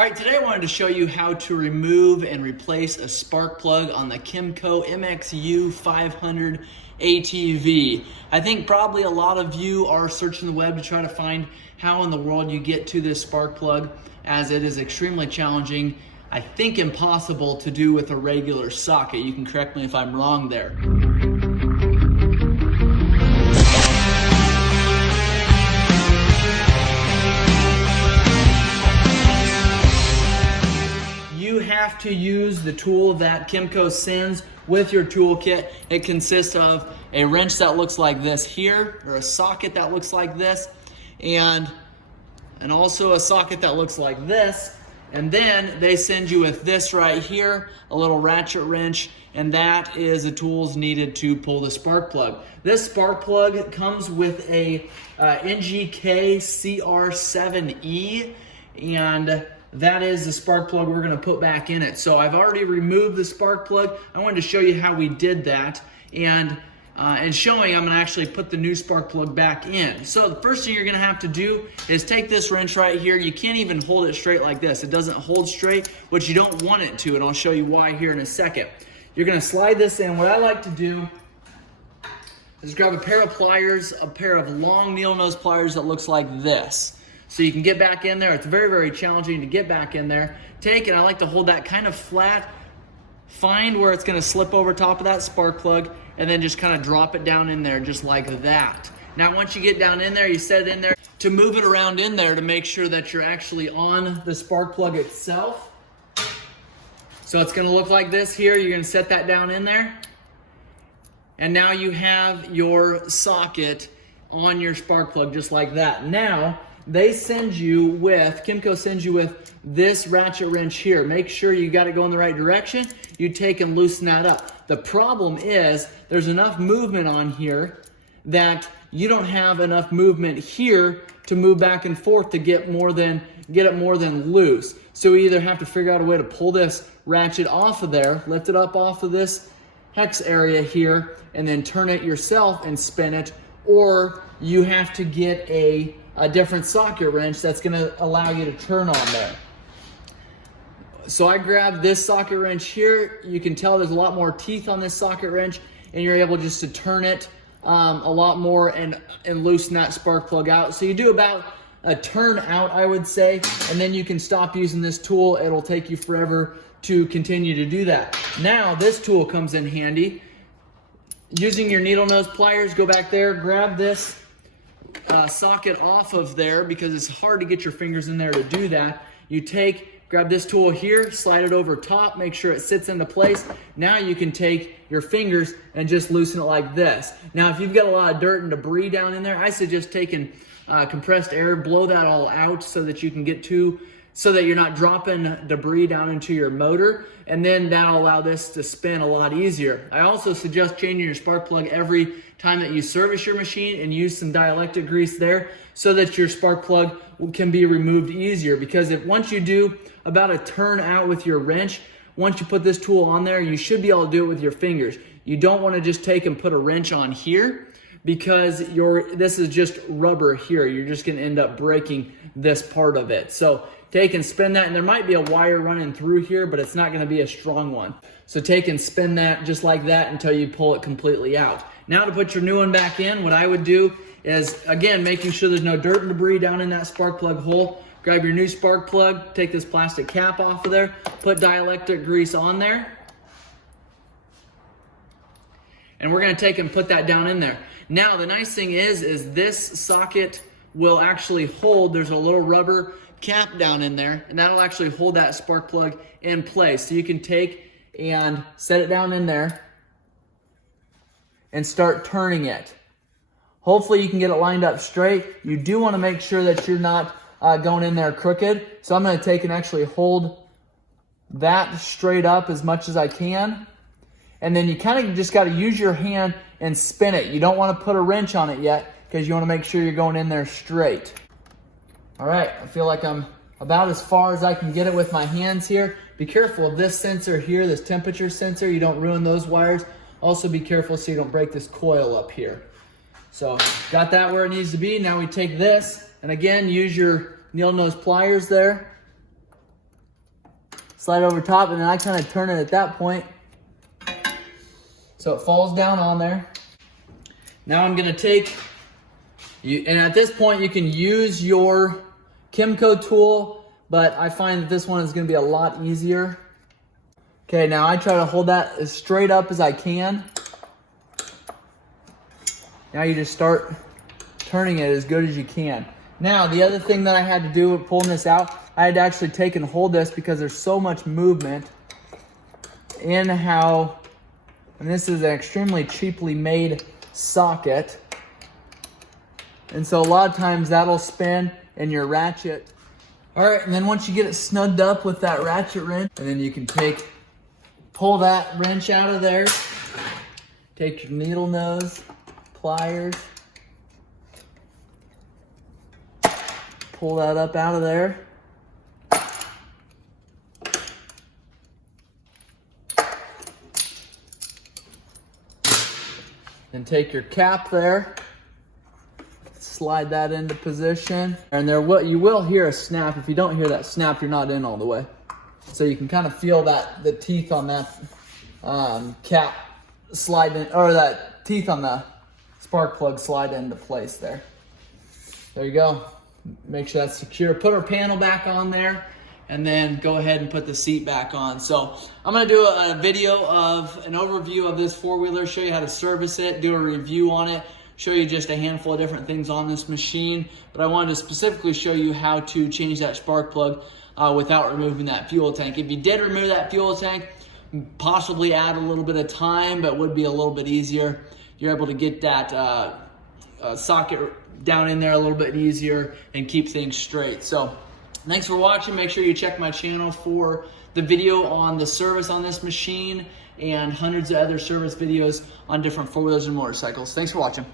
All right, today I wanted to show you how to remove and replace a spark plug on the Kymco MXU 500 ATV. I think probably a lot of you are searching the web to try to find how in the world you get to this spark plug, as it is extremely challenging, I think impossible to do with a regular socket. You can correct me if I'm wrong there. You have to use the tool that Kymco sends with your toolkit. It consists of a wrench that looks like this here, or a socket that looks like this, and also a socket that looks like this. And then they send you with this right here, a little ratchet wrench, and that is the tools needed to pull the spark plug. This spark plug comes with a NGK CR7E, and that is the spark plug we're going to put back in it. So I've already removed the spark plug. I wanted to show you how we did that, and showing I'm going to actually put the new spark plug back in. So the first thing you're going to have to do is take this wrench right here. You can't even hold it straight like this. It doesn't hold straight, which you don't want it to, and I'll show you why here in a second. You're going to slide this in. What I like to do is grab a pair of pliers, a pair of long needle nose pliers that looks like this. So you can get back in there. It's very, very challenging to get back in there. Take it, I like to hold that kind of flat, find where it's gonna slip over top of that spark plug, and then just kind of drop it down in there just like that. Now once you get down in there, you set it in there to move it around in there to make sure that you're actually on the spark plug itself. So it's gonna look like this here. You're gonna set that down in there. And now you have your socket on your spark plug just like that. Now, they send you with, Kymco sends you with this ratchet wrench here. Make sure you got it going the right direction. You take and loosen that up. The problem is there's enough movement on here that you don't have enough movement here to move back and forth to get it more than loose. So we either have to figure out a way to pull this ratchet off of there, lift it up off of this hex area here, and then turn it yourself and spin it, or you have to get a different socket wrench that's going to allow you to turn on there. So I grabbed this socket wrench here. You can tell there's a lot more teeth on this socket wrench, and you're able just to turn it a lot more and loosen that spark plug out. So you do about a turn out, I would say, and then you can stop using this tool. It'll take you forever to continue to do that. Now this tool comes in handy. Using your needle nose pliers, go back there, grab this socket off of there, because it's hard to get your fingers in there to do that. You grab this tool here, slide it over top, make sure it sits into place. Now you can take your fingers and just loosen it like this. Now if you've got a lot of dirt and debris down in there, I suggest taking compressed air, blow that all out so that you can so that you're not dropping debris down into your motor, and then that'll allow this to spin a lot easier. I also suggest changing your spark plug every time that you service your machine, and use some dielectric grease there so that your spark plug can be removed easier, because once you do about a turn out with your wrench, once you put this tool on there, you should be able to do it with your fingers. You don't want to just take and put a wrench on here, because this is just rubber here. You're just going to end up breaking this part of it. So take and spin that, and there might be a wire running through here, but it's not going to be a strong one. So take and spin that just like that until you pull it completely out. Now to put your new one back in, what I would do is, again, making sure there's no dirt and debris down in that spark plug hole. Grab your new spark plug, take this plastic cap off of there, put dielectric grease on there, and we're going to take and put that down in there. Now the nice thing is this socket will actually hold, there's a little rubber cap down in there, and that'll actually hold that spark plug in place. So you can take and set it down in there and start turning it. Hopefully you can get it lined up straight. You do want to make sure that you're not going in there crooked. So I'm going to take and actually hold that straight up as much as I can. And then you kind of just got to use your hand and spin it. You don't want to put a wrench on it yet, because you want to make sure you're going in there straight. All right, I feel like I'm about as far as I can get it with my hands here. Be careful of this sensor here, this temperature sensor. You don't ruin those wires. Also be careful so you don't break this coil up here. So got that where it needs to be. Now we take this, and again, use your needle nose pliers there. slide it over top, and then I kind of turn it at that point so it falls down on there. Now I'm gonna take, and at this point you can use your Kymco tool, but I find that this one is gonna be a lot easier. Okay, now I try to hold that as straight up as I can. Now you just start turning it as good as you can. Now, the other thing that I had to do with pulling this out, I had to actually take and hold this because there's so much movement in how, and this is an extremely cheaply made socket. And so a lot of times that'll spin in your ratchet. All right, and then once you get it snugged up with that ratchet wrench, and then you can pull that wrench out of there, take your needle nose, pliers, pull that up out of there. Then take your cap there, slide that into position. And you will hear a snap. If you don't hear that snap, you're not in all the way. So you can kind of feel the teeth on that cap slide in, or that teeth on the spark plug slide into place there. There you go. Make sure that's secure. Put our panel back on there, and then go ahead and put the seat back on. So I'm gonna do a video of an overview of this four-wheeler, show you how to service it, do a review on it, show you just a handful of different things on this machine. But I wanted to specifically show you how to change that spark plug without removing that fuel tank. If you did remove that fuel tank, possibly add a little bit of time, but would be a little bit easier. You're able to get that socket down in there a little bit easier and keep things straight. So thanks for watching. Make sure you check my channel for the video on the service on this machine and hundreds of other service videos on different four-wheelers and motorcycles. Thanks for watching.